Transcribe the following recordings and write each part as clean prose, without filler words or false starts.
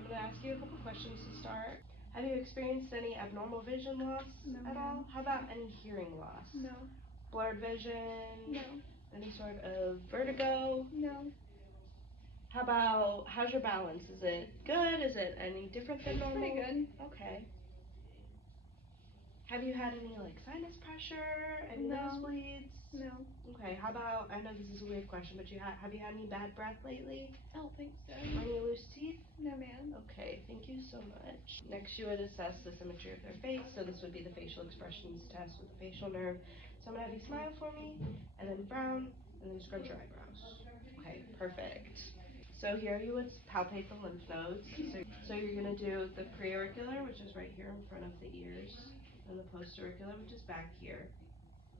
I'm going to ask you a couple questions to start. Have you experienced any abnormal vision loss at all? How about any hearing loss? No. Blurred vision? No. Any sort of vertigo? No. How's your balance? Is it good? Is it any different than normal? Pretty good. Okay. Have you had any like sinus pressure? Any No. nosebleeds? No. Okay, how about, I know this is a weird question, but have you had any bad breath lately? I don't think so. Or any loose teeth? No, ma'am. Okay, thank you so much. Next, you would assess the symmetry of their face. So this would be the facial expressions test with the facial nerve. So I'm gonna have you smile for me, and then frown, and then scrunch your eyebrows. Okay, perfect. So here you would palpate the lymph nodes. So you're gonna do the preauricular, which is right here in front of the ears, and the postauricular, which is back here.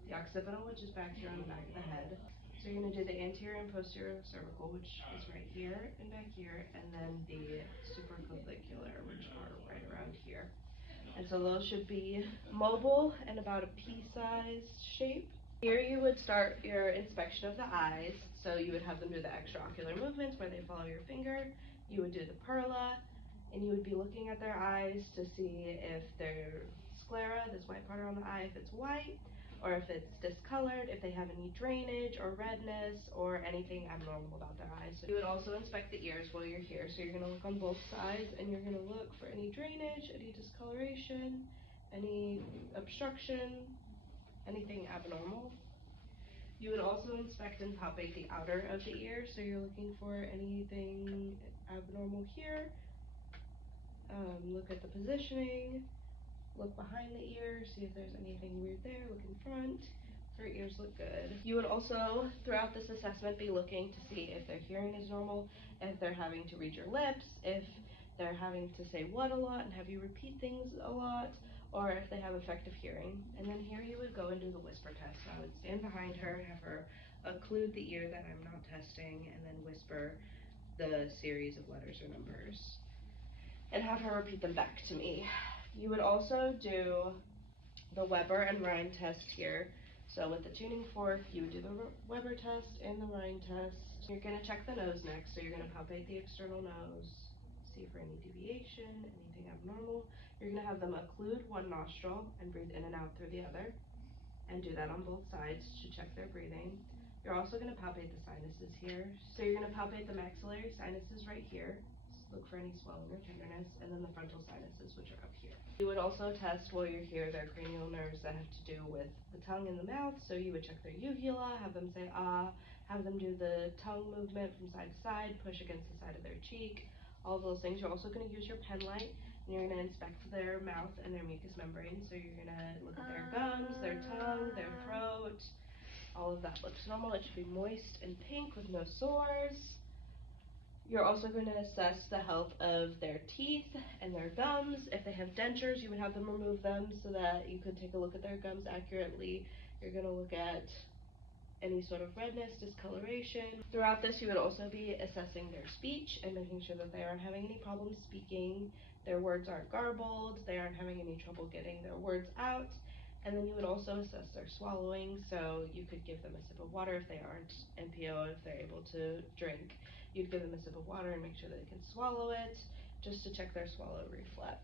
The occipital, which is back here on the back of the head. So you're going to do the anterior and posterior cervical, which is right here and back here, and then the supraclavicular, which are right around here. And so those should be mobile and about a pea-sized shape. Here you would start your inspection of the eyes. So you would have them do the extraocular movements where they follow your finger. You would do the perla, and you would be looking at their eyes to see if they're sclera, this white part around the eye, if it's white, or if it's discolored, if they have any drainage or redness or anything abnormal about their eyes. So you would also inspect the ears while you're here. So you're going to look on both sides, and you're going to look for any drainage, any discoloration, any obstruction, anything abnormal. You would also inspect and palpate the outer of the ear. So you're looking for anything abnormal here. Look at the positioning. Look behind the ear, see if there's anything weird there. Look in front. Her ears look good. You would also, throughout this assessment, be looking to see if their hearing is normal, if they're having to read your lips, if they're having to say what a lot and have you repeat things a lot, or if they have effective hearing. And then here you would go and do the whisper test. So I would stand behind her, have her occlude the ear that I'm not testing, and then whisper the series of letters or numbers, and have her repeat them back to me. You would also do the Weber and Rhine test here. So with the tuning fork, you would do the Weber test and the Rhine test. You're going to check the nose next. So you're going to palpate the external nose, see for any deviation, anything abnormal. You're going to have them occlude one nostril and breathe in and out through the other, and do that on both sides to check their breathing. You're also going to palpate the sinuses here. So you're going to palpate the maxillary sinuses right here. Look for any swelling or tenderness, and then the frontal sinuses, which are up here. You would also test while you're here their cranial nerves that have to do with the tongue and the mouth. So you would check their uvula, have them say ah, have them do the tongue movement from side to side, push against the side of their cheek, all of those things. You're also going to use your pen light, and you're going to inspect their mouth and their mucous membrane. So you're going to look at their gums, their tongue, their throat. All of that looks normal. It should be moist and pink with no sores. You're also going to assess the health of their teeth and their gums. If they have dentures, you would have them remove them so that you could take a look at their gums accurately. You're going to look at any sort of redness, discoloration. Throughout this, you would also be assessing their speech and making sure that they aren't having any problems speaking, their words aren't garbled, they aren't having any trouble getting their words out. And then you would also assess their swallowing, so you could give them a sip of water if they aren't NPO, if they're able to drink. You'd give them a sip of water and make sure that they can swallow it, just to check their swallow reflex.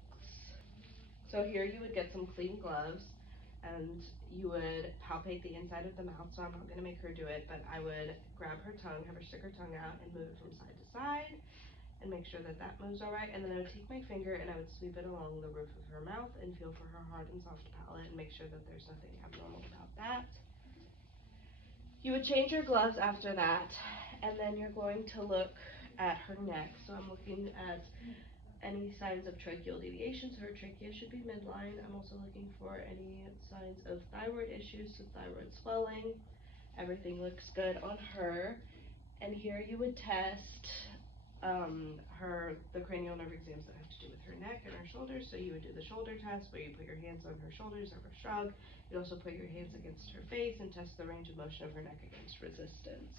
So here you would get some clean gloves, and you would palpate the inside of the mouth. So I'm not going to make her do it, but I would grab her tongue, have her stick her tongue out, and move it from side to side, and make sure that that moves all right. And then I would take my finger and I would sweep it along the roof of her mouth and feel for her hard and soft palate and make sure that there's nothing abnormal about that. You would change your gloves after that, and then you're going to look at her neck. So I'm looking at any signs of tracheal deviation, so her trachea should be midline. I'm also looking for any signs of thyroid issues, so thyroid swelling. Everything looks good on her. And here you would test the cranial nerve exams that have to do with her neck and her shoulders. So you would do the shoulder test where you put your hands on her shoulders, have her shrug. You also put your hands against her face and test the range of motion of her neck against resistance.